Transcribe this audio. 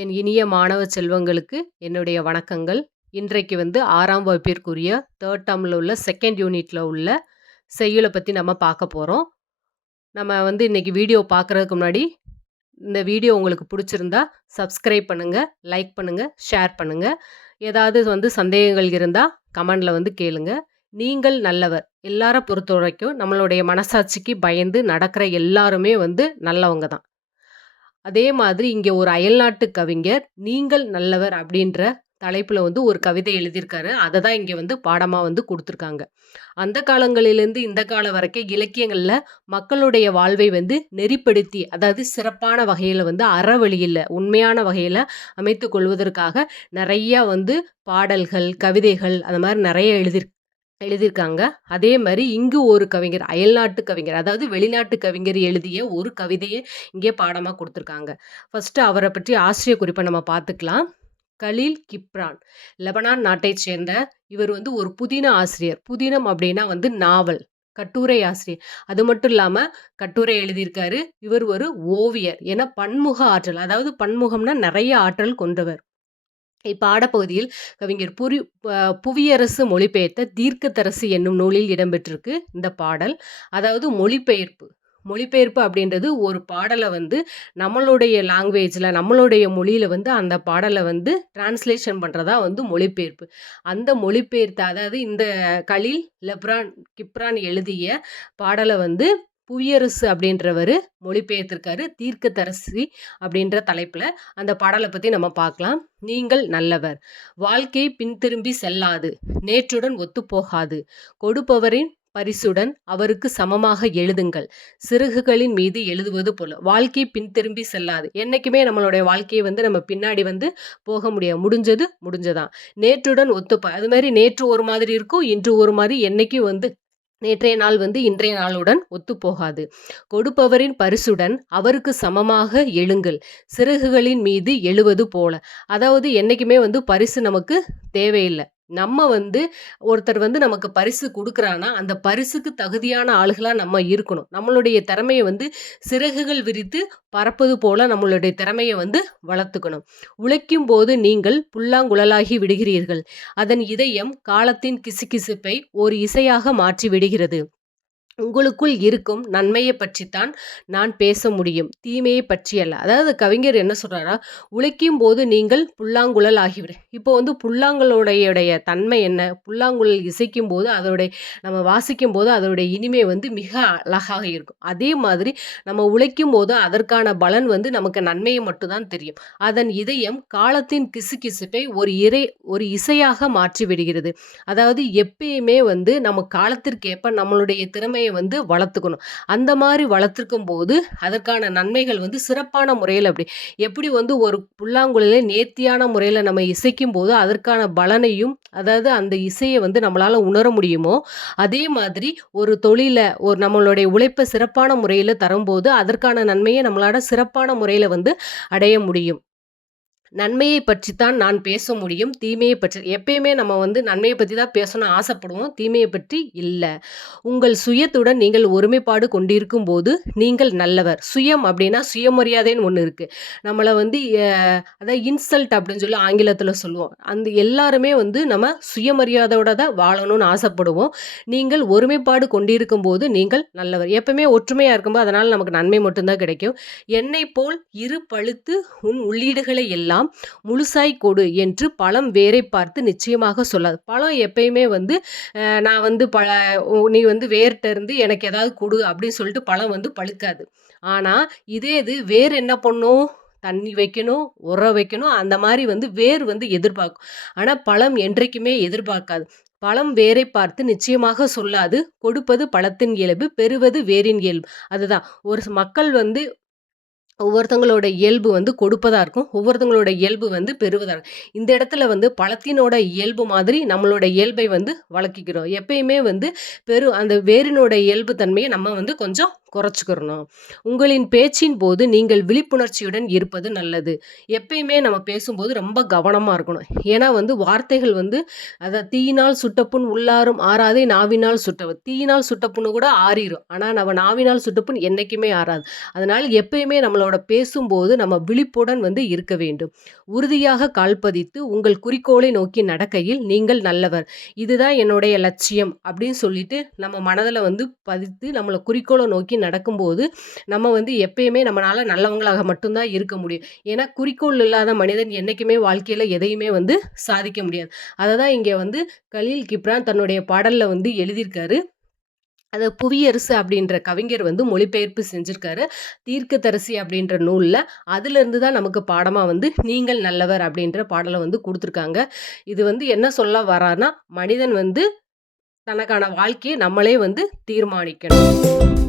என் இனிய மாணவ செல்வங்களுக்கு என்னுடைய வணக்கங்கள். இன்றைக்கு வந்து ஆறாம் வகுப்பிற்குரிய தேர்ட் டேர்மில் உள்ள செகண்ட் யூனிட்டில் உள்ள செய்யுளை பற்றி நம்ம பார்க்க போகிறோம் நம்ம வந்து இன்றைக்கி வீடியோ பார்க்குறதுக்கு முன்னாடி இந்த வீடியோ உங்களுக்கு பிடிச்சிருந்தா சப்ஸ்கிரைப் பண்ணுங்கள் லைக் பண்ணுங்கள் ஷேர் பண்ணுங்கள் ஏதாவது வந்து சந்தேகங்கள் இருந்தால் கமெண்டில் வந்து கேளுங்க. நீங்கள் நல்லவர். எல்லாரை பொறுத்த வரைக்கும் நம்மளுடைய மனசாட்சிக்கு பயந்து நடக்கிற எல்லாருமே வந்து நல்லவங்க தான். அதே மாதிரி இங்கே ஒரு அயல்நாட்டு கவிஞர் நீங்கள் நல்லவர் அப்படின்ற தலைப்பில் வந்து ஒரு கவிதை எழுதியிருக்காரு. அதை தான் இங்கே வந்து பாடமாக வந்து கொடுத்துருக்காங்க. அந்த காலங்களிலேருந்து இந்த காலம் வரைக்கும் இலக்கியங்களில் மக்களுடைய வாழ்வை வந்து நெறிப்படுத்தி அதாவது சிறப்பான வகையில் வந்து அறவழியில் உண்மையான வகையில் அமைத்து கொள்வதற்காக நிறையா வந்து பாடல்கள் கவிதைகள் அந்த மாதிரி நிறைய எழுதியிருக்கு எழுதியிருக்காங்க. அதே மாதிரி இங்கு ஒரு கவிஞர் அயல்நாட்டு கவிஞர் அதாவது வெளிநாட்டு கவிஞர் எழுதிய ஒரு கவிதையை இங்கே பாடமாக கொடுத்துருக்காங்க. ஃபஸ்ட்டு அவரை பற்றி ஆசிரியர் குறிப்பை நம்ம பார்த்துக்கலாம். கலீல் கிப்ரான் லெபனான் நாட்டை சேர்ந்த இவர் வந்து ஒரு புதின ஆசிரியர். புதினம் அப்படின்னா வந்து நாவல் கட்டுரை ஆசிரியர். அது மட்டும் இல்லாமல் கட்டுரை எழுதியிருக்காரு. இவர் ஒரு ஓவியர். ஏன்னா பன்முக ஆற்றல் அதாவது பன்முகம்னா நிறைய ஆற்றல் கொண்டவர். இப்பாடப்பகுதியில் கவிஞர் புரி புவியரசு மொழிபெயர்த்த தீர்க்கத்தரசு என்னும் நூலில் இடம்பெற்றிருக்கு இந்த பாடல். அதாவது மொழிபெயர்ப்பு. மொழிபெயர்ப்பு அப்படின்றது ஒரு பாடலை வந்து நம்மளுடைய லாங்குவேஜில் நம்மளுடைய மொழியில் வந்து அந்த பாடலை வந்து டிரான்ஸ்லேஷன் பண்ணுறதா வந்து மொழிபெயர்ப்பு. அந்த மொழிபெயர்த்த அதாவது இந்த கலில் லெப்ரான் கிப்ரான் எழுதிய பாடலை வந்து புவியரசு அப்படின்றவர் மொழிபெயர்த்திருக்காரு. தீர்க்கதரசி அப்படின்ற தலைப்பில் அந்த பாடலை பற்றி நம்ம பார்க்கலாம். நீங்கள் நல்லவர். வாழ்க்கை பின்திரும்பி செல்லாது. நேற்றுடன் ஒத்துப்போகாது. கொடுப்பவரின் பரிசுடன் அவருக்கு சமமாக எழுதுங்கள். சிறகுகளின் மீது எழுதுவது போல. வாழ்க்கை பின்திரும்பி செல்லாது. என்றைக்குமே நம்மளுடைய வாழ்க்கையை வந்து நம்ம பின்னாடி வந்து போக முடியாது முடிஞ்சது முடிஞ்சதான் நேற்றுடன் ஒத்துப்ப அது மாதிரி நேற்று ஒரு மாதிரி இருக்கும் இன்று ஒரு மாதிரி என்றைக்கும் வந்து நேற்றைய நாள் வந்து இன்றைய நாளுடன் ஒத்துப்போகாது. கொடுப்பவரின் பரிசுடன் அவருக்கு சமமாக எழுங்கள். சிறகுகளின் மீது எழுவது போல. அதாவது என்றைக்குமே வந்து பரிசு நமக்கு தேவையில்லை. நம்ம வந்து ஒருத்தர் வந்து நமக்கு பரிசு கொடுக்குறான்னா அந்த பரிசுக்கு தகுதியான ஆளுகளாக நம்ம இருக்கணும். நம்மளுடைய திறமையை வந்து சிறகுகள் விரித்து பறப்பது போல நம்மளுடைய திறமையை வந்து வளர்த்துக்கணும். உழைக்கும் போது நீங்கள் புல்லாங்குழலாகி விடுகிறீர்கள். அதன் இதயம் காலத்தின் கிசுகிசுப்பை ஒரு இசையாக மாற்றி விடுகிறது. உங்களுக்குள் இருக்கும் நன்மையை பற்றித்தான் நான் பேச முடியும். தீமையை பற்றி அல்ல அதாவது கவிஞர் என்ன சொல்கிறாரா உழைக்கும் போது நீங்கள் புல்லாங்குழல் ஆகிவிடு. இப்போ வந்து புல்லாங்குழலுடைய தன்மை என்ன? புல்லாங்குழல் இசைக்கும் போது அதோடைய நம்ம வாசிக்கும் போது அதோடைய இனிமை வந்து மிக அழகாக இருக்கும். அதே மாதிரி நம்ம உழைக்கும் போது அதற்கான பலன் வந்து நமக்கு நன்மையை மட்டும்தான் தெரியும். அதன் இதயம் காலத்தின் கிசு கிசுப்பை ஒரு இறை ஒரு இசையாக மாற்றி விடுகிறது அதாவது எப்பயுமே வந்து நம்ம காலத்திற்கேற்ப நம்மளுடைய திறமையை திறமையை வந்து வளர்த்துக்கணும். அந்த மாதிரி வளர்த்துக்கும் போது அதற்கான நன்மைகள் வந்து சிறப்பான முறையில் அப்படி எப்படி வந்து ஒரு புல்லாங்குழலை நேர்த்தியான முறையில் நம்ம இசைக்கும் போது அதற்கான பலனையும் அதாவது அந்த இசையை வந்து நம்மளால் உணர முடியுமோ அதே மாதிரி ஒரு தொழிலை ஒரு நம்மளுடைய உழைப்பை சிறப்பான முறையில் தரும்போது அதற்கான நன்மையை நம்மளால் சிறப்பான முறையில் வந்து அடைய முடியும். நன்மையை பற்றி தான் நான் பேச முடியும். தீமையை பற்றி எப்பயுமே நம்ம வந்து நன்மையை பற்றி தான் பேசணும்னு ஆசைப்படுவோம். தீமையை பற்றி இல்லை. உங்கள் சுயத்துடன் நீங்கள் ஒருமைப்பாடு கொண்டிருக்கும் போது நீங்கள் நல்லவர். சுயம் அப்படின்னா சுயமரியாதைன்னு ஒன்று இருக்குது நம்மளை வந்து அதான் இன்சல்ட் அப்படின்னு சொல்லி ஆங்கிலத்தில் சொல்லுவோம். அந்த எல்லாருமே வந்து நம்ம சுயமரியாதையோட தான் வாழணும்னு ஆசைப்படுவோம். நீங்கள் ஒருமைப்பாடு கொண்டிருக்கும் போது நீங்கள் நல்லவர். எப்பவுமே ஒற்றுமையாக இருக்கும்போது அதனால் நமக்கு நன்மை மட்டும்தான் கிடைக்கும். என்னை போல் இரு பழுத்து உன் உள்ளீடுகளை எல்லாம் எல்லாம் முழுசாய் கொடு என்று பழம் வேரை பார்த்து நிச்சயமாக சொல்லாது. பழம் எப்பயுமே வந்து நான் வந்து பழ நீ வந்து வேர்கிட்ட இருந்து எனக்கு ஏதாவது கொடு அப்படின்னு சொல்லிட்டு பழம் வந்து பழுக்காது. ஆனால் இதே இது வேர் என்ன பண்ணும்? தண்ணி வைக்கணும் உரம் வைக்கணும் அந்த மாதிரி வந்து வேர் வந்து எதிர்பார்க்கும். ஆனால் பழம் என்றைக்குமே எதிர்பார்க்காது. பழம் வேரை பார்த்து நிச்சயமாக சொல்லாது. கொடுப்பது பழத்தின் இயல்பு பெறுவது வேரின் இயல்பு. அதுதான். ஒரு மக்கள் வந்து ஒவ்வொருத்தங்களோட இயல்பு வந்து கொடுப்பதாக இருக்கும். ஒவ்வொருத்தங்களோட இயல்பு வந்து பெறுவதாக இருக்கும். இந்த இடத்துல வந்து பழத்தினோட இயல்பு மாதிரி நம்மளோட இயல்பை வந்து வளர்க்கிக்கிறோம். எப்பயுமே வந்து பெரு அந்த வேரினோட இயல்பு தன்மையை நம்ம வந்து கொஞ்சம் குறைச்சிக்கிறணும். உங்களின் பேச்சின் போது நீங்கள் விழிப்புணர்ச்சியுடன் இருப்பது நல்லது. எப்பயுமே நம்ம பேசும்போது ரொம்ப கவனமாக இருக்கணும். ஏன்னா வந்து வார்த்தைகள் வந்து அதை தீயினால் சுட்டப்புண் உள்ளாரும் ஆறாதே நாவினால் சுட்டவு தீயினால் சுட்டப்புண்ணு கூட ஆறிடும் ஆனால் நம்ம நாவினால் சுட்டப்புண் என்றைக்குமே ஆறாது. அதனால் எப்பயுமே நம்மளோட பேசும்போது நம்ம விழிப்புடன் வந்து இருக்க வேண்டும். உறுதியாக கால்பதித்து உங்கள் குறிக்கோளை நோக்கி நடக்கையில் நீங்கள் நல்லவர். இதுதான் என்னுடைய லட்சியம் அப்படின்னு சொல்லிட்டு நம்ம மனதில் வந்து பதித்து நம்மளை குறிக்கோளை நோக்கி நடக்கும்போது நம்ம வந்து எப்பயுமே நம்மளால் நல்லவங்களாக மட்டும்தான் இருக்க முடியும். ஏன்னா குறிக்கோள் இல்லாத மனிதன் என்றைக்குமே வாழ்க்கையில் எதையுமே வந்து சாதிக்க முடியாது. அதை தான் இங்கே வந்து கலீல் கிப்ரான் தன்னுடைய பாடலில் வந்து எழுதியிருக்காரு. அதை புவியரசு அப்படின்ற கவிஞர் வந்து மொழிபெயர்ப்பு செஞ்சுருக்காரு. தீர்க்கதரசி அப்படின்ற நூலில் அதுலேருந்து தான் நமக்கு பாடமாக வந்து நீங்கள் நல்லவர் அப்படின்ற பாடலை வந்து கொடுத்துருக்காங்க. இது வந்து என்ன சொல்ல வரான்னா மனிதன் வந்து தனக்கான வாழ்க்கையை நம்மளே வந்து தீர்மானிக்கணும்.